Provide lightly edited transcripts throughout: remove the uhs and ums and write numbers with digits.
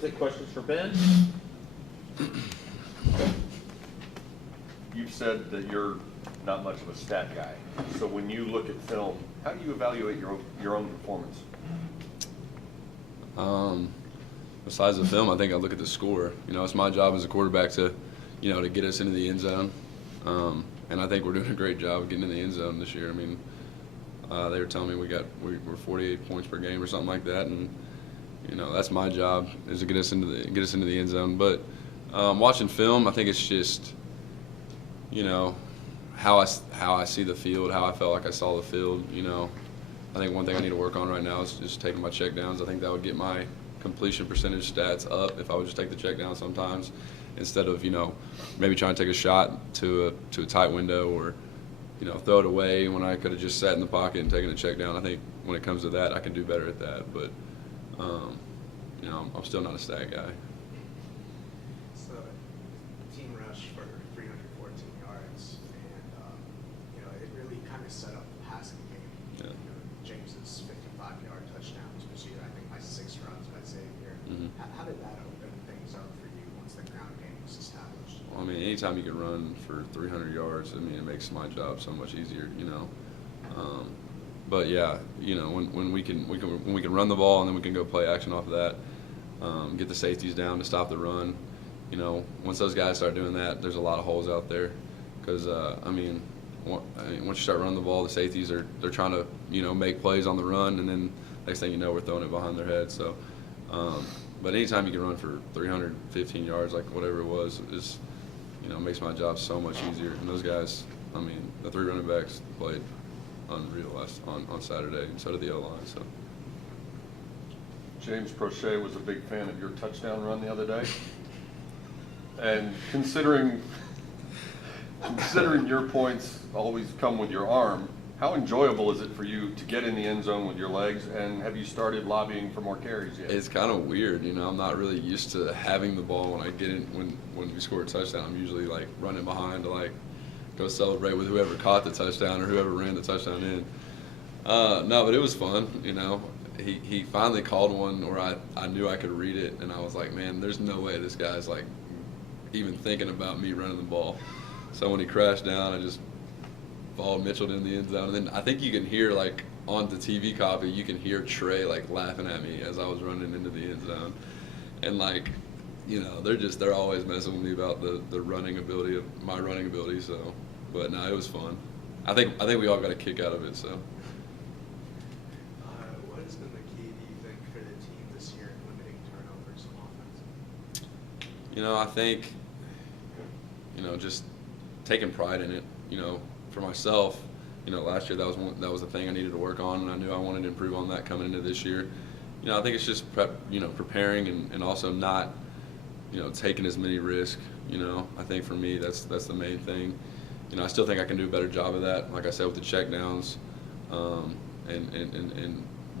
We'll take questions for Ben. You've said that you're not much of a stat guy. So when you look at film, how do you evaluate your own performance? Besides the film, I think I look at the score. You know, it's my job as a quarterback to, to get us into the end zone. And I think we're doing a great job of getting in the end zone this year. I mean, they were telling me we're 48 points per game or something like that, and that's my job, is to get us into the end zone. But watching film, I think it's just how I see the field, how I felt like I saw the field. I think one thing I need to work on right now is just taking my checkdowns. I think that would get my completion percentage stats up if I would just take the check down sometimes, instead of maybe trying to take a shot to a tight window, or throw it away when I could have just sat in the pocket and taken a check down. I think when it comes to that, I can do better at that. But I'm still not a stat guy. So, team rush for 314 yards, and it really kind of set up the passing game. Yeah. James's 55-yard touchdowns was I think by 6 runs by Xavier. Mm-hmm. How did that open things up for you once the ground game was established? Well, I mean, anytime you can run for 300 yards, I mean, it makes my job so much easier. But yeah, when we can run the ball, and then we can go play action off of that, get the safeties down to stop the run. Once those guys start doing that, there's a lot of holes out there, because once you start running the ball, the safeties they're trying to make plays on the run, and then next thing you know, we're throwing it behind their head. So, but anytime you can run for 315 yards, like whatever it was, is makes my job so much easier. And those guys, the 3 running backs played unreal on Saturday, and so did the O-line. So. James Prochet was a big fan of your touchdown run the other day. And considering your points always come with your arm, how enjoyable is it for you to get in the end zone with your legs, and have you started lobbying for more carries yet? It's kind of weird, I'm not really used to having the ball when I get in. When we score a touchdown, I'm usually like running behind to like go celebrate with whoever caught the touchdown or whoever ran the touchdown in. No, but it was fun, He finally called one where I knew I could read it, and I was like, man, there's no way this guy's like even thinking about me running the ball. So when he crashed down, I just followed Mitchell in the end zone. And then I think you can hear, like, on the TV copy, you can hear Trey like laughing at me as I was running into the end zone. And like, they're always messing with me about the running ability of my running ability. So, but no, it was fun. I think we all got a kick out of it. So. What has been the key, do you think, for the team this year in limiting turnovers on offense? I think, just taking pride in it. For myself, last year that was the thing I needed to work on, and I knew I wanted to improve on that coming into this year. I think it's just preparing and also not, taking as many risks. I think for me that's the main thing. I still think I can do a better job of that, like I said, with the checkdowns,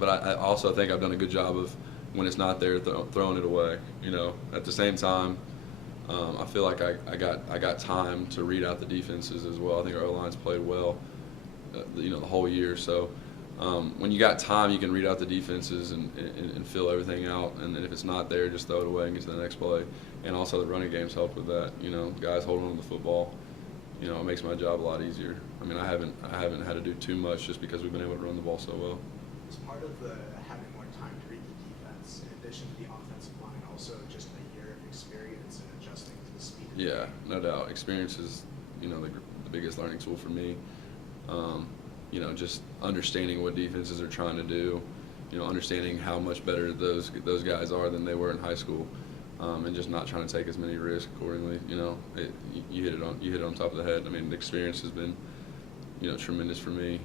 but I also think I've done a good job of, when it's not there, throwing it away. At the same time, I feel like I got time to read out the defenses as well. I think our O-line's played well, the whole year. So when you got time, you can read out the defenses and fill everything out. And then if it's not there, just throw it away and get to the next play. And also the running game's helped with that. Guys holding on to the football, it makes my job a lot easier. I haven't had to do too much just because we've been able to run the ball so well. As part of having more time to read the defense, in addition to the offensive line, also just a year of experience and adjusting to the speed. Yeah, no doubt. Experience is, the biggest learning tool for me. Just understanding what defenses are trying to do, understanding how much better those guys are than they were in high school, and just not trying to take as many risks accordingly. You hit it on top of the head. The experience has been, tremendous for me,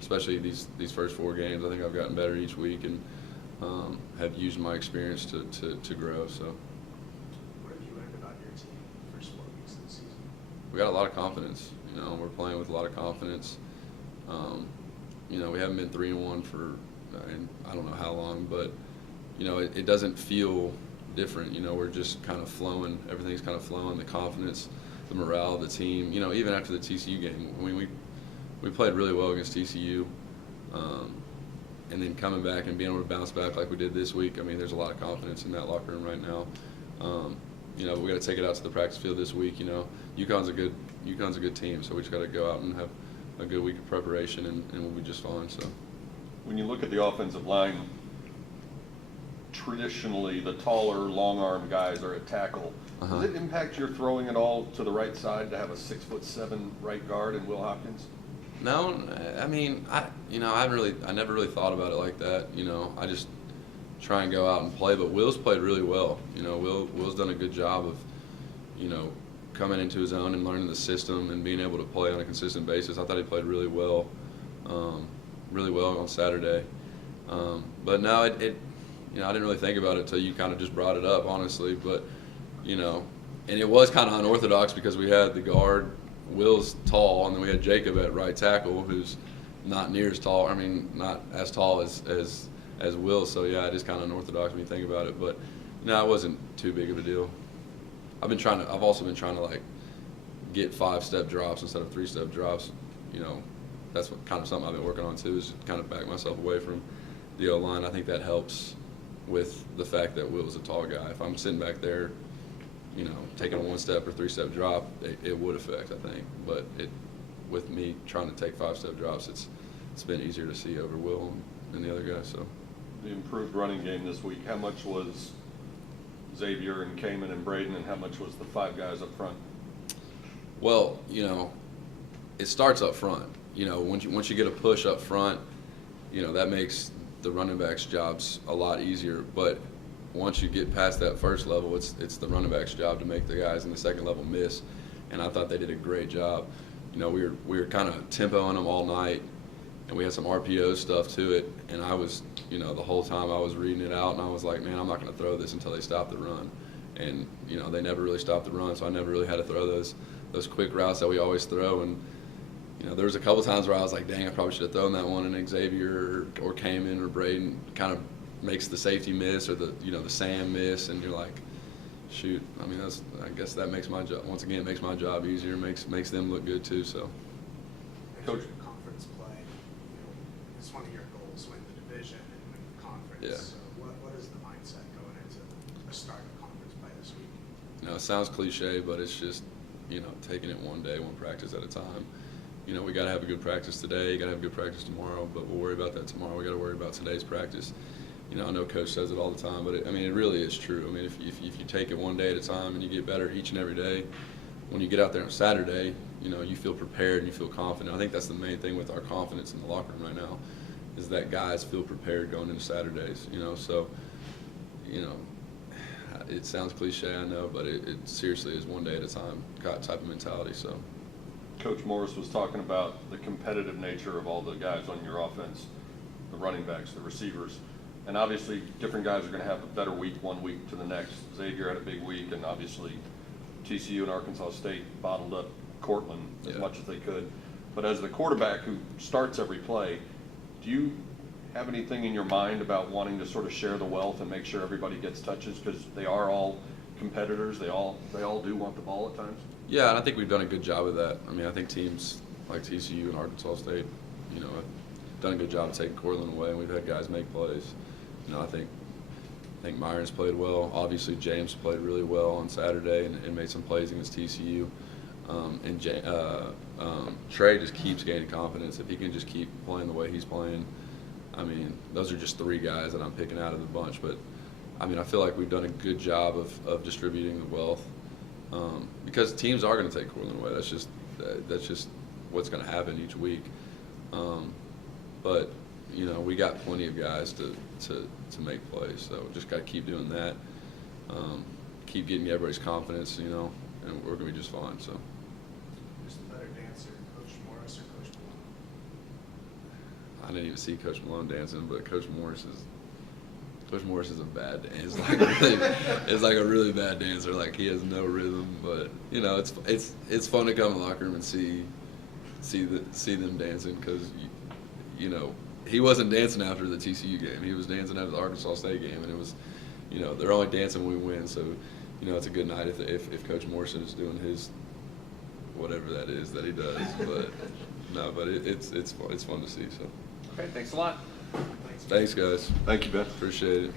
especially these first 4 games. I think I've gotten better each week, and have used my experience to grow. So. What have you learned about your team the first 4 weeks of the season? We got a lot of confidence. We're playing with a lot of confidence. We haven't been 3-1 for I don't know how long, but it doesn't feel different. We're just kind of flowing. Everything's kind of flowing. The confidence, the morale of the team. Even after the TCU game, we played really well against TCU. and then coming back and being able to bounce back like we did this week, I mean, there's a lot of confidence in that locker room right now. You know, we got to take it out to the practice field this week. You know, UConn's a good team, so we just got to go out and have a good week of preparation, and we'll be just fine. So, when you look at the offensive line, traditionally the taller, long arm guys are at tackle. Uh-huh. Does it impact your throwing at all to the right side to have a 6'7" right guard in Will Hopkins? no, I mean, I never really thought about it like that. You know, I just try and go out and play. But Will's played really well. You know, Will's done a good job of, you know, coming into his own and learning the system and being able to play on a consistent basis. I thought he played really well on Saturday. But no, you know, I didn't really think about it until you kind of just brought it up, honestly. But, you know, and it was kind of unorthodox because we had the guard, Will's tall, and then we had Jacob at right tackle, who's not near as tall. I mean, not as tall as Will. So yeah, it is kind of unorthodox when you think about it. But no, it wasn't too big of a deal. I've also been trying to like get 5-step drops instead of 3-step drops. You know, that's kind of something I've been working on too, is kind of back myself away from the O-line. I think that helps with the fact that Will's a tall guy. If I'm sitting back there, you know, taking a 1-step or 3-step drop, it would affect, I think. But with me trying to take 5-step drops, it's been easier to see over Will and the other guys. So The improved running game this week, how much was Xavier and Kamen and Braden, and how much was the 5 guys up front? well, you know, it starts up front. You know, once you get a push up front, you know, that makes the running backs' jobs a lot easier. But once you get past that first level, it's the running backs' job to make the guys in the second level miss. And I thought they did a great job. You know, we were kind of tempoing them all night, and we had some RPO stuff to it. And I was, you know, the whole time I was reading it out, and I was like, man, I'm not going to throw this until they stop the run. And you know, they never really stopped the run, so I never really had to throw those quick routes that we always throw. And you know, there was a couple times where I was like, dang, I probably should have thrown that one, and Xavier or Kamen or Braden kind of makes the safety miss or the Sam miss, and you're like, shoot. I mean, I guess that makes my job, once again, makes my job easier, makes them look good too. So, Coach, conference play, you know, it's one of your goals, win the division and win the conference. Yeah. So what is the mindset going into the start of conference play this week? you know, it sounds cliche, but it's just, you know, taking it one day, one practice at a time. You know, we got to have a good practice today, got to have a good practice tomorrow, but we'll worry about that tomorrow. We got to worry about today's practice. You know, I know Coach says it all the time, but it really is true. I mean, if you take it one day at a time and you get better each and every day, when you get out there on Saturday, you know, you feel prepared and you feel confident. I think that's the main thing with our confidence in the locker room right now, is that guys feel prepared going into Saturdays. You know, so, you know, it sounds cliche, I know, but it seriously is one day at a time type of mentality. So. Coach Morris was talking about the competitive nature of all the guys on your offense, the running backs, the receivers. And obviously, different guys are going to have a better week one week to the next. Xavier had a big week, and obviously TCU and Arkansas State bottled up Cortland as much as they could. But as the quarterback who starts every play, do you have anything in your mind about wanting to sort of share the wealth and make sure everybody gets touches, because they are all competitors? They all do want the ball at times. Yeah, and I think we've done a good job of that. I mean, I think teams like TCU and Arkansas State, you know, have done a good job of taking Cortland away, and we've had guys make plays. You know, I think Myron's played well. Obviously, James played really well on Saturday and made some plays against TCU. Trey just keeps gaining confidence. If he can just keep playing the way he's playing, I mean, those are just 3 guys that I'm picking out of the bunch. But, I mean, I feel like we've done a good job of distributing the wealth, because teams are going to take Cortland away. That's just what's going to happen each week. But, you know, we got plenty of guys to make plays, so just got to keep doing that. Keep getting everybody's confidence, you know, and we're going to be just fine. So. Who's the better dancer, Coach Morris or Coach Malone? I didn't even see Coach Malone dancing, but Coach Morris is a bad dancer. It's like a really bad dancer. Like, he has no rhythm, but you know, it's fun to come in the locker room and see them dancing, because you know, he wasn't dancing after the TCU game. He was dancing after the Arkansas State game, and it was, you know, they're only dancing when we win. So, you know, it's a good night if Coach Morrison is doing his whatever that is that he does. But no, but it's fun to see. So. Okay, thanks a lot. Thanks, guys. Thank you, Ben. Appreciate it.